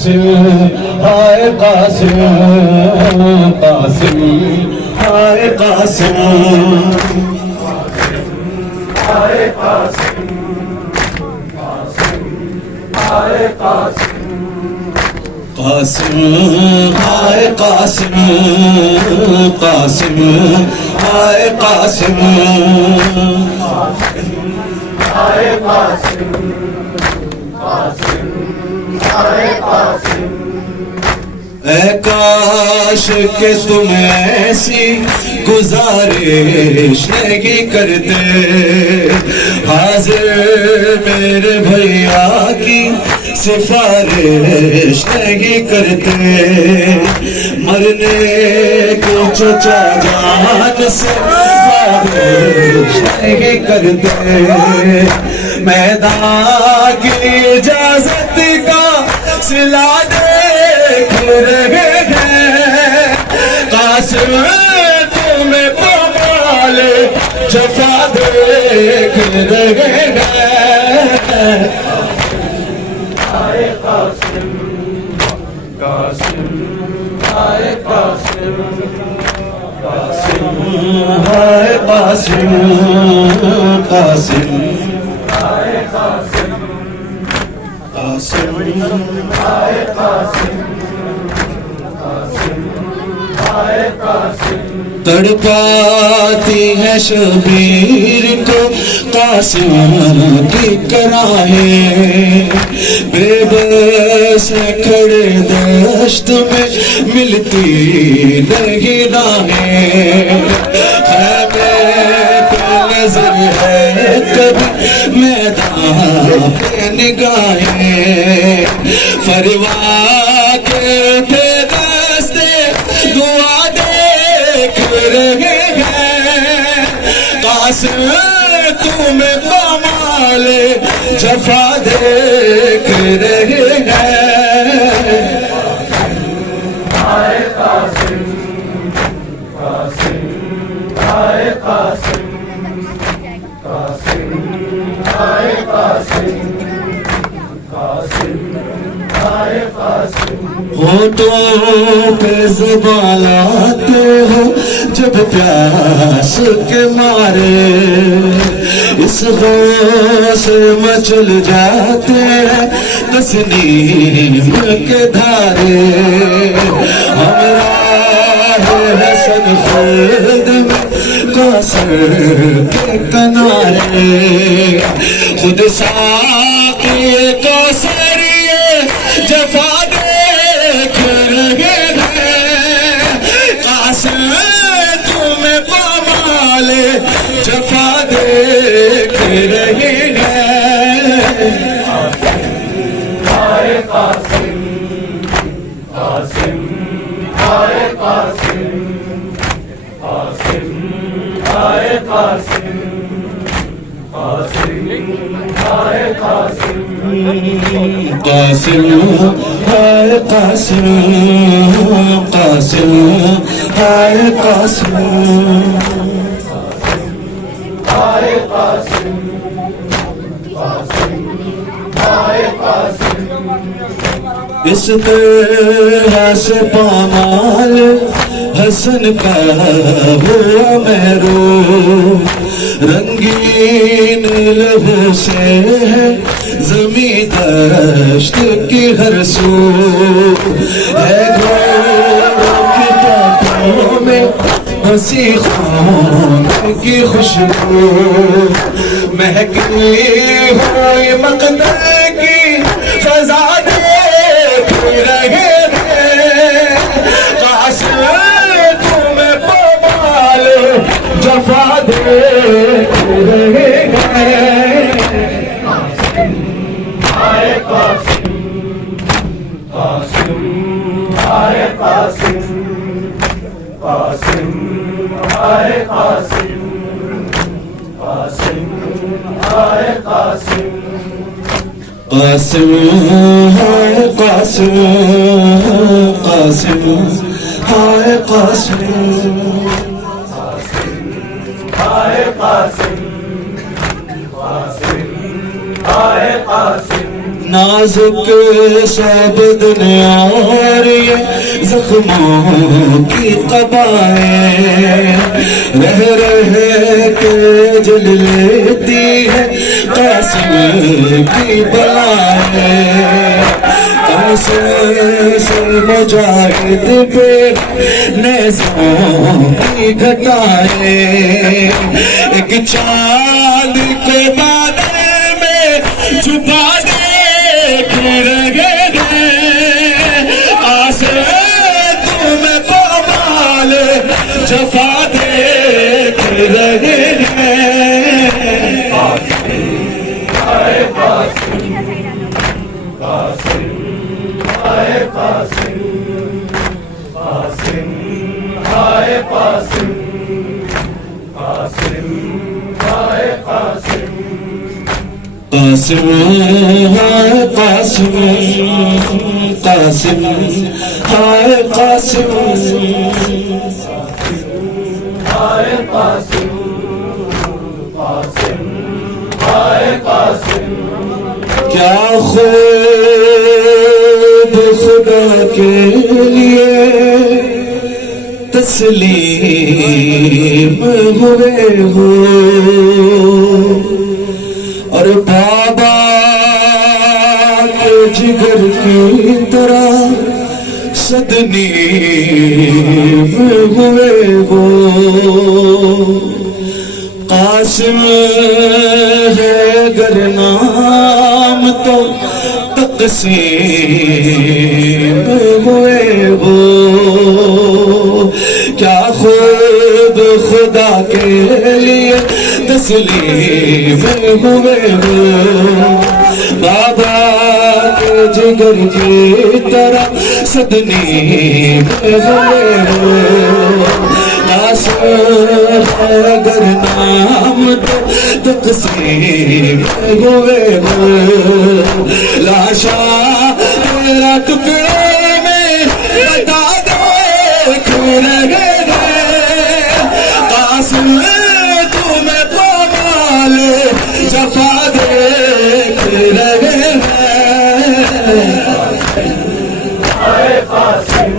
قاسم ہائے قاسم قاسم ہائے قاسم ہائے قاسم ہائے قاسم قاسم ہائے قاسم قاسم ہائے قاسم ہائے قاسم اے کاش کہ تم ایسی گزارش نہیں کرتے حاضر میرے بھیا کی سفارش نہیں کرتے مرنے کو چچا جان سے سفارش نہیں کرتے میدان کی اجازت کا صلہ دیکھ رہے ہیں قاسم تمہیں پامال جفا دیکھ رہے ہیں ہائے قاسم قاسم ہائے قاسم قاسم ہائے قاسم قاسم ہائے قاسم قاسم ہائے قاسم ہائے قاسم تڑپاتی ہے شبیر کو قاسم کی کراہیں بے بس کھڑے دشت میں ملتی نہیں راہیں خیمے پہ نظر ہے کبھی میدان پہ نگاہیں فروا کے تھے دستے دعا دیکھ رہے ہیں قاسم تمہیں پامال جفا دیکھ رہے ہیں ہائے قاسم قاسم ہائے قاسم قاسم ہائے قاسم قاسم ہائے قاسم ہونٹوں پہ زبان لاتے ہو جب پیاس کے مارے اس غوث مچل جاتے ہیں تسنیم کے دھارے ہمراہ حسن خلد میں کوثر کے کنارے خود ساقی کوثر یہ جفا دیکھ رہے ہیں قاسم تمہیں پامال جفا دیکھ رہے ہیں ہائے قاسم قاسم ہائے قاسم قاسم ہائے قاسم قاسم ہائے قاسم قاسم ہائے قاسم قاسم ہائے قاسم ہائے قاسم قاسم ہائے قاسم اس طرح سے پامال حسن کا ہوا محروم رنگین لہو سے ہے زمین دشت کی ہر سو ہے گھوڑوں کی ٹانپوں میں ہنسی خون کی خوشبو مہکی ہوئی مقدر کی فضا دیکھ رہے ہیں قاسم تمہیں پامال جفا دیکھ رہے ہیں ہائے قاسم قاسم ہائے قاسم قاسم ہائے قاسم قاسم ہائے قاسم قاسم ہائے قاسم قاسم ہائے قاسم ہائے قاسم قاسم ہائے قاسم نازک سا بدن اور یہ زخموں کی قبائیں رہ کے جل لیتی ہے قاسم کی بلائیں کم سے مجاہد پہ نیزوں کی گھٹائیں ایک چاند کو بادل میں چھپا دیکھ رہے ہیں آسے تمہیں پامال جفا دیکھ رہے ہیں قاسم آئے قاسم قاسم آئے قاسم قاسم آئے قاسم قاسم آئے قاسم قاسم آئے قاسم قاسم آئے قاسم آئے قاسم قاسم آئے قاسم کیا خوب خدا کے لیے تسلیم ہوئے ہو اور بابا کے جگر کی طرح صدنیم ہوئے ہو قاسم ہے گر نام تو تقسیم ہوئے ہو کیا خود خدا کے لیے تسلیم ہوئے ہو بابا کے جگر کی طرح صدنیم ہوئے ہو قاسم اگر نام تو تقسیم ہوئے ہو لاشا تیرا ٹکڑے میں بتا دیکھ رہے ہیں قاسم تمہیں پامال جفا دیکھ رہے ہیں آئے قاسم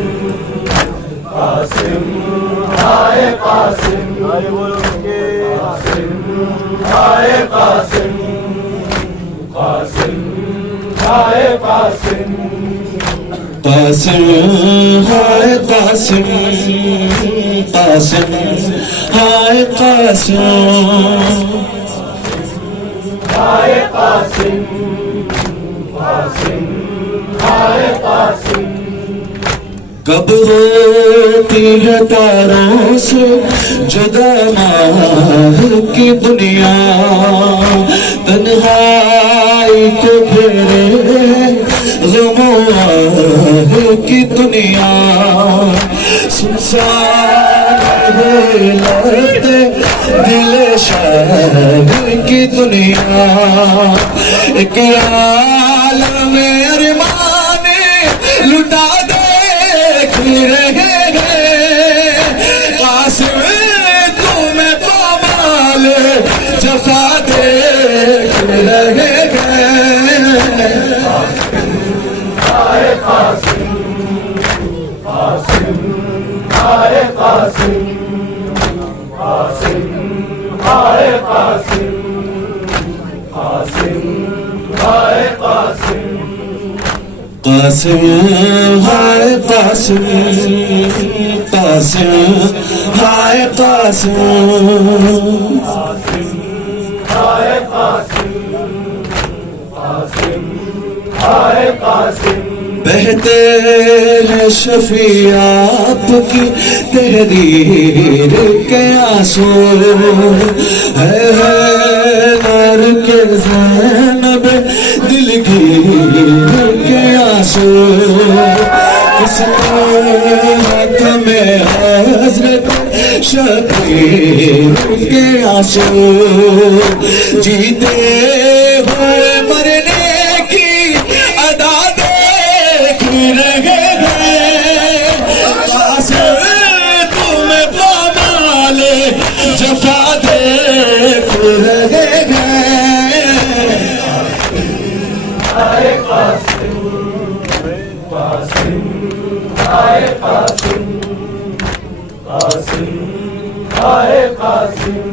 قاسم آئے قاسم آئے قاسم قاسم آئے قاسم قاسم آئے قاسم قاسم آئے قاسم آئے قاسم قاسم آئے قاسم کب ہوتی ہے تاروں سے جدا ماہ کی دنیا تنہائی کو پھیرے غم و آہ کی دنیا سنسان ہوئے لگتے دل شہر کی دنیا ایک عالم ارمان لٹا دیکھ رہے ہیں قاسم تمہیں پامال جفا دیکھ رہے ہیں آئے قاسم قاسم آئے قاسم قاسم آئے قاسم قاسم آئے قاسم قاسم ہائے قاسم قاسم ہائے قاسم ہائے قاسم قاسم ہائے قاسم بہتے ہیں شفیع آپ کی تحریر کے آنسو ہے نار کے زینب دلگیر کے آنسو کس طرح میں حضرت شبیر کے آنسو جیتے ہوئے مرنے کی ادا دیکھ رہے ہیں قاسم تمہیں پامال جفا دیکھ رہے ہیں قاسم